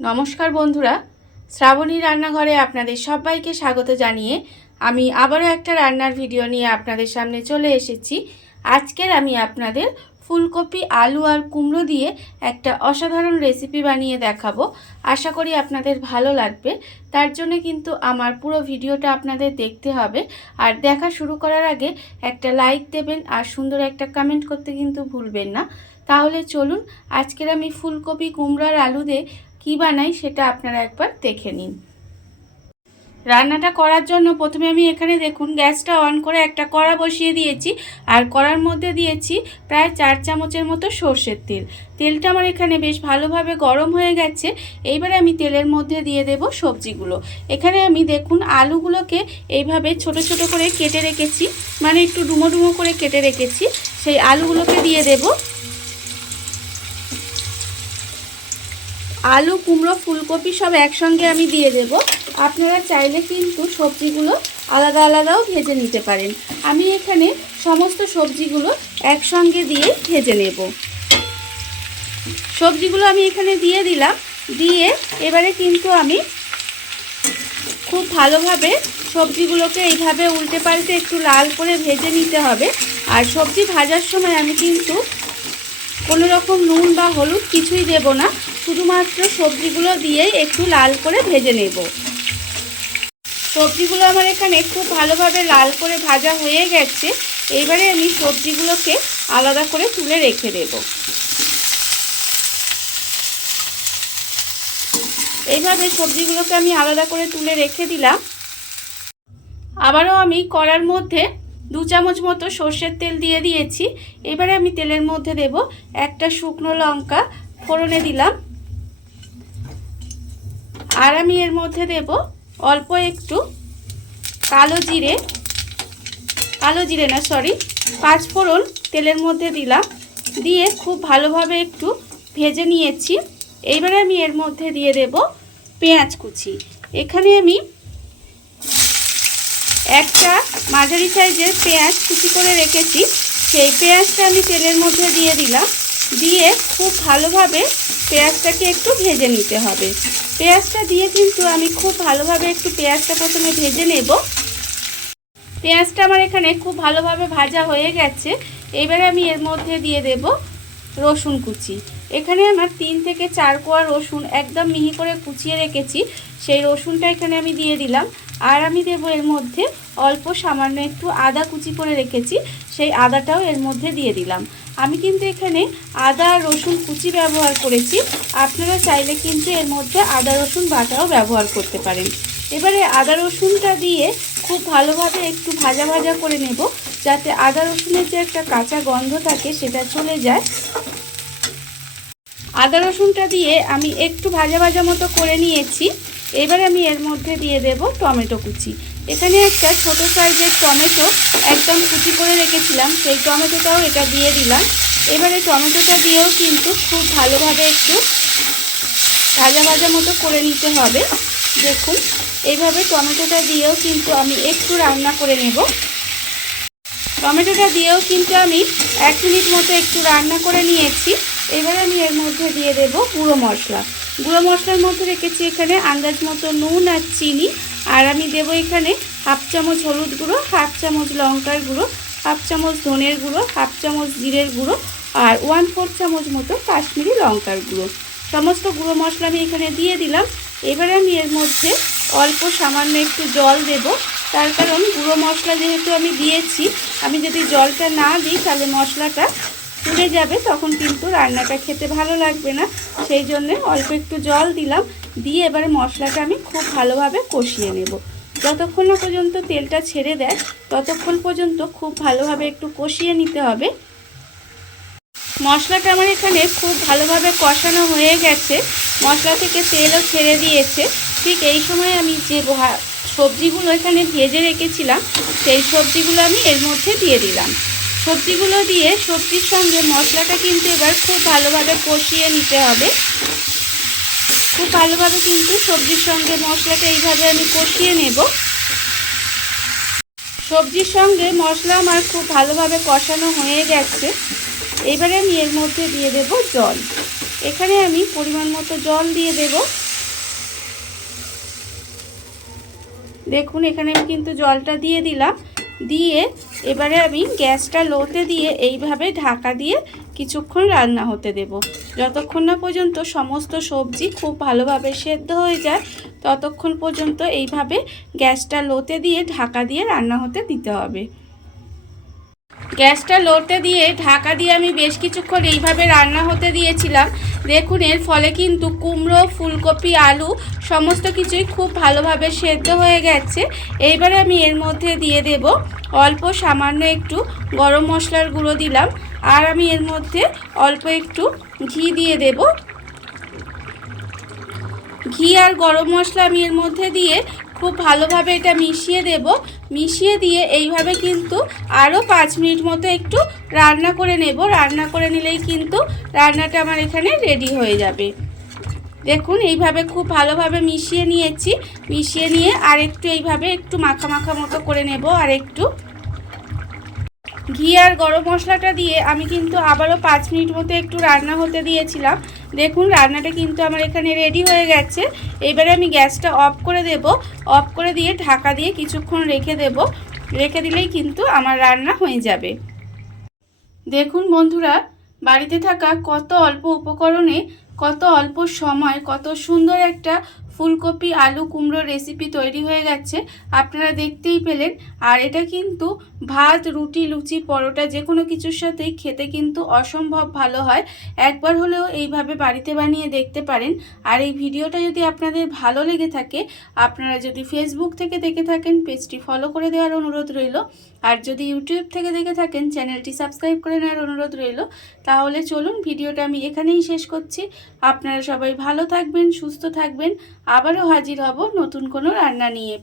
নমস্কার বন্ধুরা, শ্রাবণী রান্নাঘরে আপনাদের সবাইকে স্বাগত জানিয়ে আমি আবারও একটা রান্নার ভিডিও নিয়ে আপনাদের সামনে চলে এসেছি। আজকের আমি আপনাদের ফুলকপি, আলু আর কুমড়ো দিয়ে একটা অসাধারণ রেসিপি বানিয়ে দেখাবো। আশা করি আপনাদের ভালো লাগবে। তার জন্য কিন্তু আমার পুরো ভিডিওটা আপনাদের দেখতে হবে। আর দেখা শুরু করার আগে একটা লাইক দেবেন আর সুন্দর একটা কমেন্ট করতে কিন্তু ভুলবেন না। তাহলে চলুন আজকের আমি ফুলকপি, কুমড়ো আর আলু দিয়ে কী বানাই সেটা আপনারা একবার দেখে নিন। রান্নাটা করার জন্য প্রথমে আমি এখানে দেখুন গ্যাসটা অন করে একটা কড়া বসিয়ে দিয়েছি। আর কড়ার মধ্যে দিয়েছি প্রায় 4 চামচের মতো সর্ষের তেল। তেলটা আমার এখানে বেশ ভালোভাবে গরম হয়ে গেছে। এইবারে আমি তেলের মধ্যে দিয়ে দেব সবজিগুলো। এখানে আমি দেখুন আলুগুলোকে এইভাবে ছোট ছোট করে কেটে রেখেছি, মানে একটু ডুমো ডুমো করে কেটে রেখেছি। সেই আলুগুলোকে দিয়ে দেব। আলু, কুমড়ো, ফুলকপি সব একসঙ্গে আমি দিয়ে দেব। আপনারা চাইলে কিন্তু সবজিগুলো আলাদা আলাদাও ভেজে নিতে পারেন। আমি এখানে সমস্ত সবজিগুলো একসঙ্গে দিয়ে ভেজে নেব। সবজিগুলো আমি এখানে দিয়ে দিলাম। দিয়ে এবারে কিন্তু আমি খুব ভালোভাবে সবজিগুলোকে এইভাবে উল্টে পাল্টে একটু লাল করে ভেজে নিতে হবে। আর সবজি ভাজার সময় আমি কিন্তু কোনো রকম নুন বা হলুদ কিছুই দেব না, শুধুমাত্র সবজিগুলো দিয়েই একটু লাল করে ভেজে নেব। সবজিগুলো আমার এখানে খুব ভালোভাবে লাল করে ভাজা হয়ে গেছে। এইবারে আমি সবজিগুলোকে আলাদা করে তুলে রেখে দেব। এইভাবে সবজিগুলোকে আমি আলাদা করে তুলে রেখে দিলাম। আবারও আমি কড়ার মধ্যে 2 চামচ মতো সর্ষের তেল দিয়ে দিয়েছি। এবারে আমি তেলের মধ্যে দেব একটা শুকনো লঙ্কা ফোড়নে দিলাম। আর আমি এর মধ্যে দেব অল্প একটু কালো জিরে না সরি 5 ফোড়ন তেলের মধ্যে দিলাম। দিয়ে খুব ভালোভাবে একটু ভেজে নিয়েছি। এইবারে আমি এর মধ্যে দিয়ে দেব পেঁয়াজ কুচি। এখানে আমি একটা মাঝারি সাইজের পেঁয়াজ কুচি করে রেখেছি, সেই পেঁয়াজটা আমি তেলের মধ্যে দিয়ে দিলাম। দিয়ে খুব ভালোভাবে পেঁয়াজটাকে একটু ভেজে নিতে হবে। পেঁয়াজটা দিয়ে কিন্তু আমি খুব ভালোভাবে একটু পেঁয়াজটা প্রথমে ভেজে নেব। পেঁয়াজটা আমার এখানে খুব ভালোভাবে ভাজা হয়ে গেছে। এবারে আমি এর মধ্যে দিয়ে দেব রসুন কুচি। এখানে আমার 3 থেকে 4 কোয়া রসুন একদম মিহি করে কুচিয়ে রেখেছি, সেই রসুনটা এখানে আমি দিয়ে দিলাম। আর আমি দেব এর মধ্যে অল্প সামান্য একটু আদা কুচি করে রেখেছি, সেই আদাটাও এর মধ্যে দিয়ে দিলাম। আমি কিন্তু এখানে আদা আর রসুন কুচি ব্যবহার করেছি, আপনারা চাইলে কিন্তু এর মধ্যে আদা রসুন বাটাও ব্যবহার করতে পারেন। এবারে আদা রসুনটা দিয়ে খুব ভালোভাবে একটু ভাজা ভাজা করে নেব, যাতে আদা রসুনের যে একটা কাঁচা গন্ধ থাকে সেটা চলে যায়। আদা রসুনটা দিয়ে আমি একটু ভাজা ভাজা মতো করে নিয়েছি। এবারে আমি এর মধ্যে দিয়ে দেব টমেটো কুচি। এখানে একটা ছোট সাইজের টমেটো একদম কুচি করে রেখেছিলাম, সেই টমেটোটাও এটা দিয়ে দিলাম। এবারে টমেটোটা দিয়েও কিন্তু খুব ভালোভাবে একটু ভাজা ভাজা মতো করে নিতে হবে। দেখুন এইভাবে টমেটোটা দিয়েও কিন্তু আমি একটু রান্না করে নেব। টমেটোটা দিয়েও কিন্তু আমি 1 মিনিট মতো একটু রান্না করে নিয়েছি। এবারে আমি এর মধ্যে দিয়ে দেব গুঁড়ো মশলা। গুঁড়ো মশলার মধ্যে রেখেছি এখানে আন্দাজ মতো নুন আর চিনি। আর আমি দেব এখানে 1/2 চামচ হলুদ গুঁড়ো, 1/2 চামচ লঙ্কার গুঁড়ো, 1/2 চামচ ধনের গুঁড়ো, 1/2 চামচ জিরের গুঁড়ো আর 1/4 চামচ মতো কাশ্মীরি লঙ্কার গুঁড়ো। সমস্ত গুঁড়ো মশলা আমি এখানে দিয়ে দিলাম। এবারে আমি এর মধ্যে অল্প সামান্য একটু জল দেব, তার কারণ গুঁড়ো মশলা যেহেতু আমি দিয়েছি, আমি যদি জলটা না দিই তাহলে মশলাটা পুড়ে যাবে, তখন কিন্তু রান্নাটা খেতে ভালো লাগবে না। সেই জন্যে অল্প একটু জল দিলাম। দিয়ে এবারে মশলাটা আমি খুব ভালোভাবে কষিয়ে নেব। যতক্ষণ না পর্যন্ত তেলটা ছেড়ে দেয় ততক্ষণ পর্যন্ত খুব ভালোভাবে একটু কষিয়ে নিতে হবে। মশলাটা আমার এখানে খুব ভালোভাবে কষানো হয়ে গেছে, মশলা থেকে তেলও ছেড়ে দিয়েছে। ঠিক এই সময় আমি যে সবজিগুলো এখানে ভেজে রেখেছিলাম সেই সবজিগুলো আমি এর মধ্যে দিয়ে দিলাম। সবজিগুলো দিয়ে সবজির সঙ্গে মশলাটা কিন্তু এবার খুব ভালোভাবে কষিয়ে নিতে হবে। খুব ভালোভাবে কিন্তু সবজির সঙ্গে মশলাটা এইভাবে আমি কষিয়ে নেব। সবজির সঙ্গে মশলা আমার খুব ভালোভাবে কষানো হয়ে গেছে। এবারে আমি এর মধ্যে দিয়ে দেব জল। এখানে আমি পরিমাণ মতো জল দিয়ে দেব। দেখুন এখানে আমি কিন্তু জলটা দিয়ে দিলাম, দিয়ে এবারে আমি গ্যাসটা লোতে দিয়ে এইভাবে ঢাকা দিয়ে কিছুক্ষণ রান্না হতে দেব। যতক্ষণ না পর্যন্ত সমস্ত সবজি খুব ভালোভাবে সেদ্ধ হয়ে যায় ততক্ষণ পর্যন্ত এইভাবে গ্যাসটা লোতে দিয়ে ঢাকা দিয়ে রান্না হতে দিতে হবে। গ্যাসটা লোতে দিয়ে ঢাকা দিয়ে আমি বেশ কিছুক্ষণ এইভাবে রান্না হতে দিয়েছিলাম। দেখুন এর ফলে কিন্তু কুমড়ো, ফুলকপি, আলু সমস্ত কিছুই খুব ভালোভাবে সেদ্ধ হয়ে গেছে। এইবারে আমি এর মধ্যে দিয়ে দেব অল্প সামান্য একটু গরম মশলার গুঁড়ো দিলাম, আর আমি এর মধ্যে অল্প একটু ঘি দিয়ে দেব। ঘি আর গরম মশলা আমি এর মধ্যে দিয়ে খুব ভালোভাবে এটা মিশিয়ে দেব। মিশিয়ে দিয়ে এইভাবে কিন্তু আরও 5 মিনিট মতো একটু রান্না করে নেব। রান্না করে নিলেই কিন্তু রান্নাটা আমার এখানে রেডি হয়ে যাবে। দেখুন এইভাবে খুব ভালোভাবে মিশিয়ে নিয়েছি। মিশিয়ে নিয়ে আর একটু এইভাবে একটু মাখা মাখা মতো করে নেব। আর একটু ঘি আর গরম মশলাটা দিয়ে আমি কিন্তু আবারও 5 মিনিট মতো একটু রান্না হতে দিয়েছিলাম। দেখুন রান্নাটা কিন্তু আমার এখানে রেডি হয়ে গেছে। এবারে আমি গ্যাসটা অফ করে দেব। অফ করে দিয়ে ঢাকা দিয়ে কিছুক্ষণ রেখে দেব। রেখে দিলেই কিন্তু আমার রান্না হয়ে যাবে। দেখুন বন্ধুরা, বাড়িতে থাকা কত অল্প উপকরণে কত অল্প সময় কত সুন্দর একটা ফুলকপি আলু কুমড়ো রেসিপি তৈরি হয়ে গেছে, আপনারা দেখতেই পেলেন। আর এটা কিন্তু ভাত, রুটি, লুচি, পরোটা যে কোনো কিছুর সাথেই খেতে কিন্তু অসম্ভব ভালো হয়। একবার হলেও এইভাবে বাড়িতে বানিয়ে দেখতে পারেন। আর এই ভিডিওটা যদি আপনাদের ভালো লেগে থাকে, আপনারা যদি ফেসবুক থেকে দেখে থাকেন পেজটি ফলো করে দেওয়ার অনুরোধ রইল। আর যদি ইউটিউব থেকে দেখে থাকেন চ্যানেলটি সাবস্ক্রাইব করে নেওয়ার অনুরোধ রইল। তাহলে চলুন ভিডিওটা আমি এখানেই শেষ করছি। আপনারা সবাই ভালো থাকবেন, সুস্থ থাকবেন। আবারও হাজির হব নতুন কোনো রান্না নিয়ে।